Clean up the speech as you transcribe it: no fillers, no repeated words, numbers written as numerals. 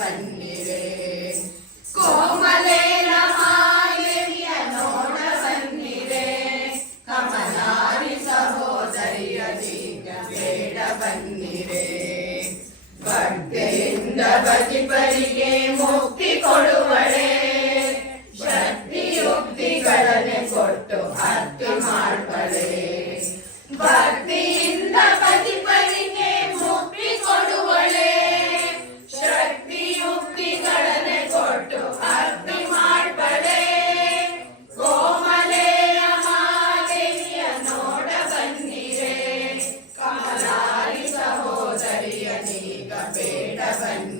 ಬನ್ನಿರೆ ಕೋಮಲೇನ ಮಾಯೆಯ ನೋಡ ಬನ್ನಿರೆ ಕಮಲಾರಿ ಸಹೋದರಿಯ ದೀನ ಬೇಡ ಬನ್ನಿರೆ ಭಕ್ತಿಯಿಂದ ಭಜಿಪರಿಗೆ ಮುಕ್ತಿ ಕೊಡುವಳೆ ಶಕ್ತಿ ಯುಕ್ತಿಗಳನ್ನೇ ಕೊಟ್ಟು ಹತ್ಯೆ ಮಾಡ್ಬಳೆ ಭಕ್ತಿಯಿಂದ ಭಜಿಪರಿಗೆ ಮುಕ್ತಿ ಕೊಡುವಳೆ ಶಕ್ತಿ ಯುಕ್ತಿಗಳನ್ನೇ ಕೊಟ್ಟು ಹತ್ಯೆ ಮಾಡ್ಬಳೆ ಕೋಮಲೆಯ ಮಾದೇವಿಯ ನೋಡ ಬನ್ನಿರೆ ಕಮಲಾರಿ ಸಹೋದರಿಯ ನೀಗ ಬೇಡ ಬನ್ನಿ